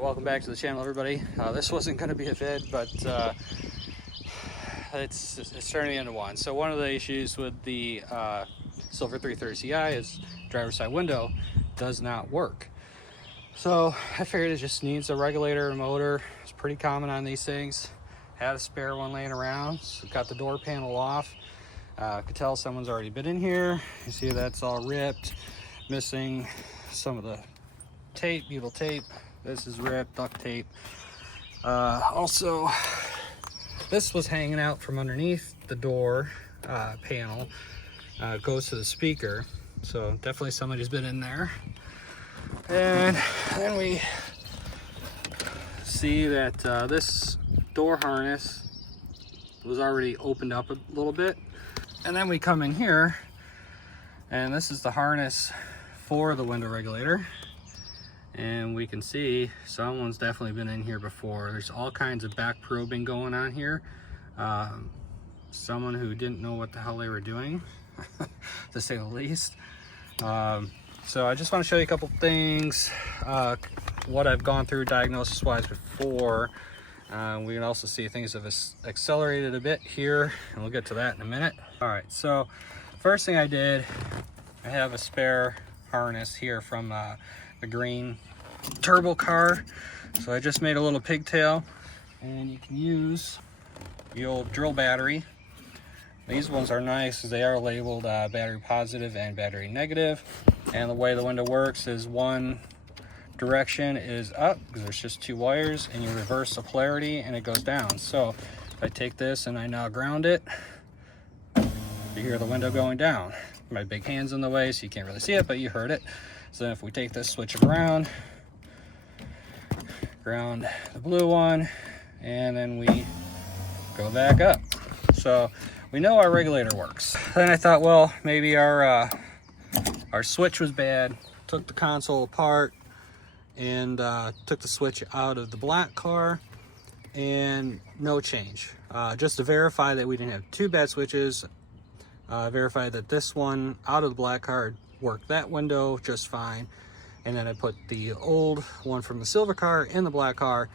Welcome back to the channel, everybody. This wasn't going to be a vid, but it's turning into one. So one of the issues with the Silver 330 Ci is driver's side window does not work. So I figured it just needs a regulator and motor. It's pretty common on these things. Had a spare one laying around, so got the door panel off. Could tell someone's already been in here. You see that's all ripped, missing some of the tape, butyl tape. This is ripped, duct tape. Also, this was hanging out from underneath the door panel. It goes to the speaker, so definitely somebody's been in there. And then we see that this door harness was already opened up a little bit. And then we come in here, and this is the harness for the window regulator. And we can see someone's definitely been in here before. There's all kinds of back probing going on here. Someone who didn't know what the hell they were doing, to say the least. So I just want to show you a couple things, what I've gone through diagnosis-wise before. We can also see things have accelerated a bit here, and we'll get to that in a minute. All right, so first thing I did, I have a spare harness here from the green turbo car. So I just made a little pigtail, and you can use the old drill battery. These ones are nice because they are labeled battery positive and battery negative. And the way the window works is one direction is up because there's just two wires, and you reverse the polarity and it goes down. So if I take this and I now ground it, you hear the window going down. My big hand's in the way so you can't really see it, but you heard it. So then if we take this switch around, ground the blue one, and then we go back up. So we know our regulator works. Then I thought, well, maybe our switch was bad. Took the console apart and took the switch out of the black car, and no change. Just to verify that we didn't have two bad switches, verify that this one out of the black car worked that window just fine. And then I put the old one from the silver car in the black car,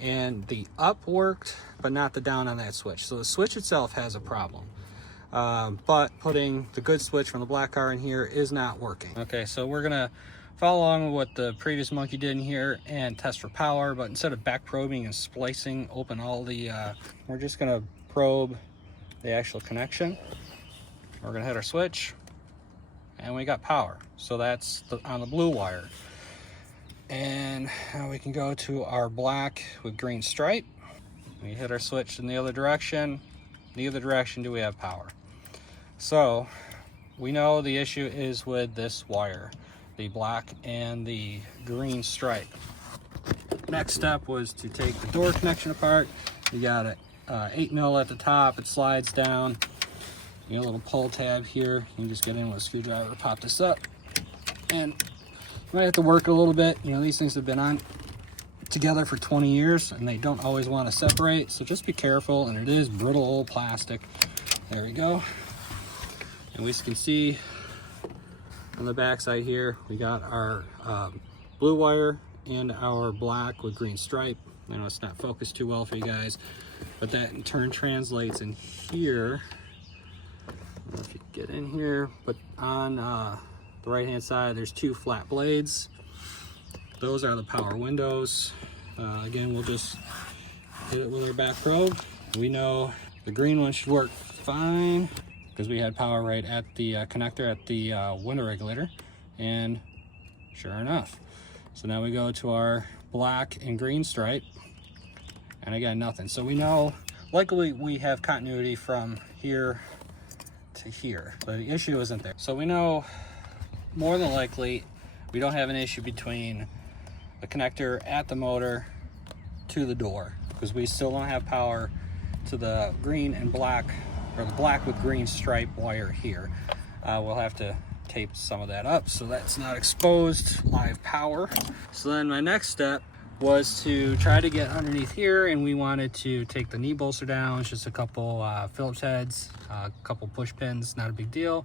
and the up worked, but not the down on that switch. So the switch itself has a problem. But putting the good switch from the black car in here is not working. Okay, so we're gonna follow along with what the previous monkey did in here and test for power, but instead of back probing and splicing open all the, we're just gonna probe the actual connection. We're gonna hit our switch, and we got power. So that's on the blue wire. And now we can go to our black with green stripe. We hit our switch in the other direction. Neither direction do we have power. So we know the issue is with this wire, the black and the green stripe. Next step was to take the door connection apart. You got it 8mm at the top, it slides down. You got a little pull tab here. You can just get in with a screwdriver, pop this up, and you might have to work a little bit. You know, these things have been on together for 20 years and they don't always want to separate, so just be careful. And it is brittle old plastic. There we go. And we can see on the back side here, we got our blue wire and our black with green stripe. I know it's not focused too well for you guys, but that in turn translates in here. I don't know if you can get in here, but on the right hand side there's two flat blades. Those are the power windows. Again, we'll just hit it with our back probe. We know the green one should work fine because we had power right at the connector at the window regulator, and sure enough. So now we go to our black and green stripe, and again, nothing. So we know likely we have continuity from here to here, so the issue isn't there. So we know more than likely we don't have an issue between the connector at the motor to the door, because we still don't have power to the green and black, or the black with green stripe wire here. We'll have to tape some of that up so that's not exposed live power. So then my next step was to try to get underneath here, and we wanted to take the knee bolster down. It's just a couple Phillips heads, a couple push pins, not a big deal.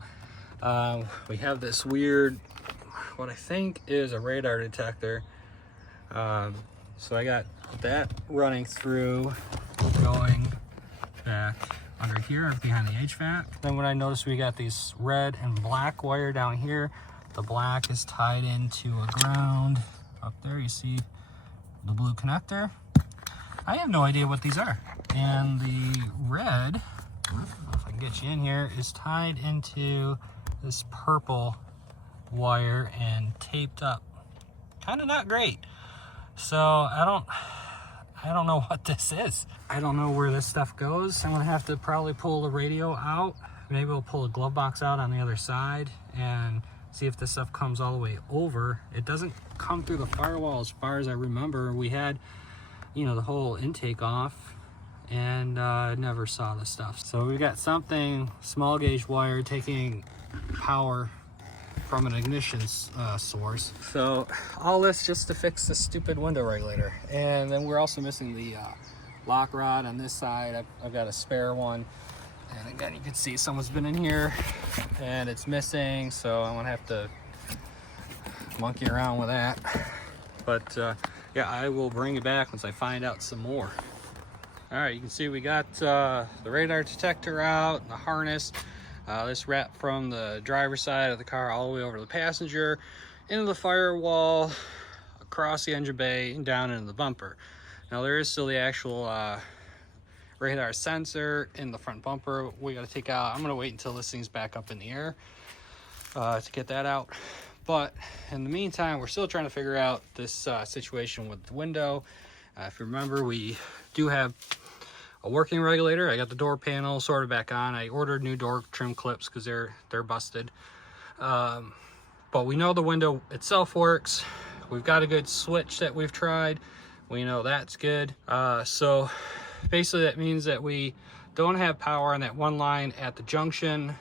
We have this weird, what I think is a radar detector So I got that running through, going back under here behind the HVAC. Then what I noticed, we got these red and black wire down here. The black is tied into a ground up there. You see the blue connector. I have no idea what these are. And the red, I don't know if I can get you in here, is tied into this purple wire and taped up. Kind of not great. So I don't know what this is. I don't know where this stuff goes. I'm gonna have to probably pull the radio out. Maybe we'll pull a glove box out on the other side and see if this stuff comes all the way over. It doesn't come through the firewall as far as I remember. We had, you know, the whole intake off and never saw the stuff. So we got something, small gauge wire taking power from an ignition source. So all this just to fix the stupid window regulator. And then we're also missing the lock rod on this side. I've got a spare one. And again, you can see someone's been in here and it's missing. So I'm gonna have to monkey around with that. But yeah, I will bring it back once I find out some more. All right, you can see we got the radar detector out, the harness. This wrapped from the driver's side of the car all the way over to the passenger, into the firewall, across the engine bay, and down into the bumper. Now there is still the actual radar sensor in the front bumper we got to take out. I'm going to wait until this thing's back up in the air to get that out. But in the meantime, we're still trying to figure out this situation with the window. If you remember, we do have a working regulator. I got the door panel sorted back on. I ordered new door trim clips because they're busted. But we know the window itself works. We've got a good switch that we've tried. We know that's good. So basically that means that we don't have power on that one line at the junction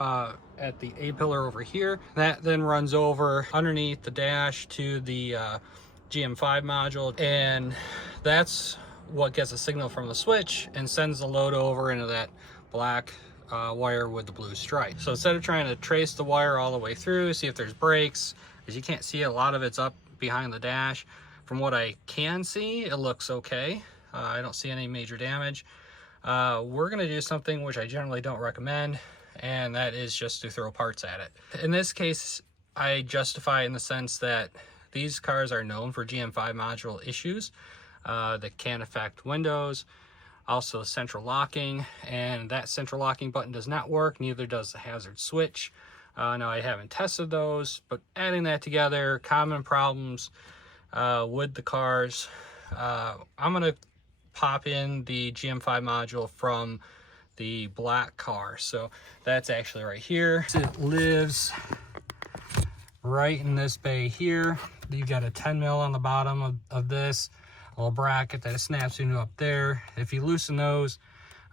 at the A pillar over here. That then runs over underneath the dash to the GM5 module, and that's what gets a signal from the switch and sends the load over into that black wire with the blue stripe. So instead of trying to trace the wire all the way through, see if there's breaks, as you can't see, a lot of it's up behind the dash. From what I can see, it looks okay. I don't see any major damage. We're gonna do something which I generally don't recommend, and that is just to throw parts at it. In this case, I justify in the sense that these cars are known for GM5 module issues that can affect windows, also central locking, and that central locking button does not work, neither does the hazard switch. Now I haven't tested those, but adding that together, common problems with the cars. I'm gonna pop in the GM5 module from the black car. So that's actually right here. It lives right in this bay here. You've got a 10 mil on the bottom of this, a little bracket that snaps into up there. If you loosen those,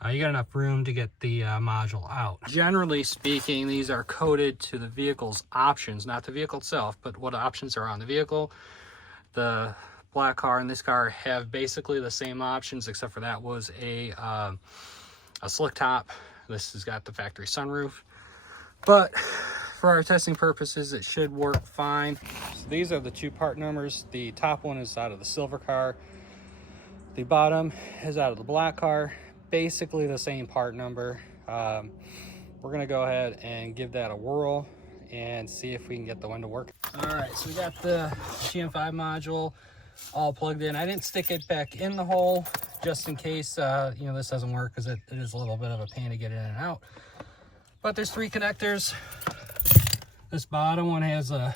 you got enough room to get the module out. Generally speaking, these are coded to the vehicle's options, not the vehicle itself, but what options are on the vehicle. The black car and this car have basically the same options, except for that was a slick top. This has got the factory sunroof, but for our testing purposes, it should work fine. So these are the two part numbers. The top one is out of the silver car. The bottom is out of the black car. Basically the same part number. We're gonna go ahead and give that a whirl and see if we can get the window working. All right, so we got the GM5 module all plugged in. I didn't stick it back in the hole just in case you know, this doesn't work, because it is a little bit of a pain to get in and out. But there's 3 connectors. This bottom one has a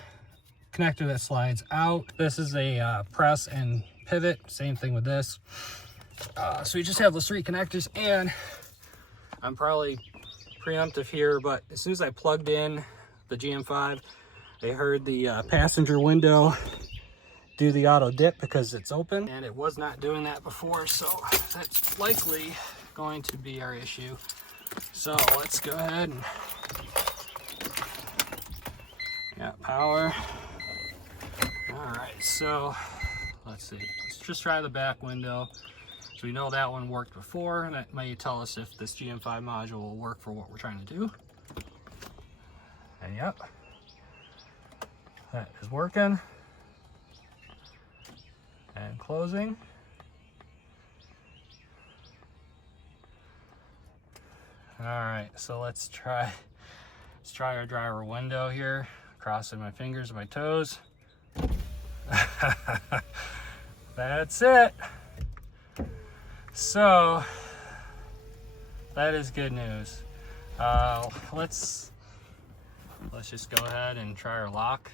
connector that slides out. This is a press and pivot. Same thing with this. So we just have those 3 connectors, and I'm probably preemptive here, but as soon as I plugged in the GM5, I heard the passenger window do the auto dip because it's open, and it was not doing that before, so that's likely going to be our issue. So let's go ahead and got power. All right, so let's see. Let's just try the back window. So we know that one worked before, and that may tell us if this GM5 module will work for what we're trying to do. And yep, that is working. And close. closing. All right, so let's try our driver window here. Crossing my fingers and my toes. That's it. So that is good news. Let's just go ahead and try our lock.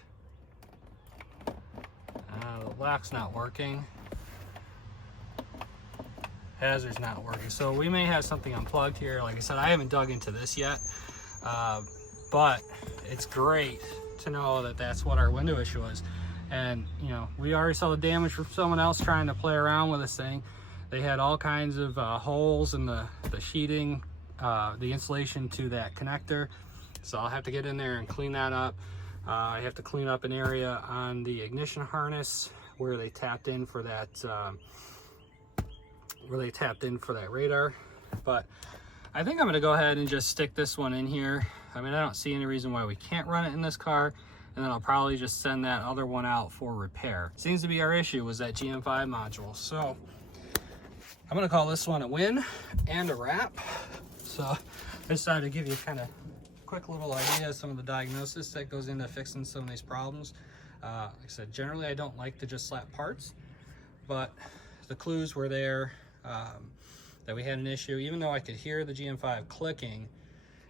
The lock's not working. Hazard's not working. So we may have something unplugged here. Like I said, I haven't dug into this yet, but it's great to know that that's what our window issue is. And you know, we already saw the damage from someone else trying to play around with this thing. They had all kinds of holes in the sheeting, the insulation to that connector. So I'll have to get in there and clean that up. I have to clean up an area on the ignition harness where they tapped in for that radar. But I think I'm gonna go ahead and just stick this one in here. I mean, I don't see any reason why we can't run it in this car. And then I'll probably just send that other one out for repair. Seems to be our issue was that GM5 module. So I'm gonna call this one a win and a wrap. So I decided to give you kind of a quick little idea of some of the diagnosis that goes into fixing some of these problems. Like I said, generally I don't like to just slap parts, but the clues were there that we had an issue. Even though I could hear the GM5 clicking,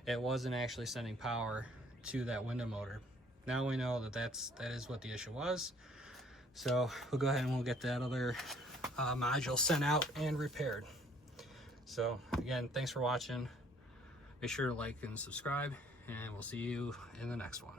it wasn't actually sending power to that window motor. Now we know that that is what the issue was. So we'll go ahead and we'll get that other module sent out and repaired. So again, thanks for watching. Make sure to like and subscribe, and we'll see you in the next one.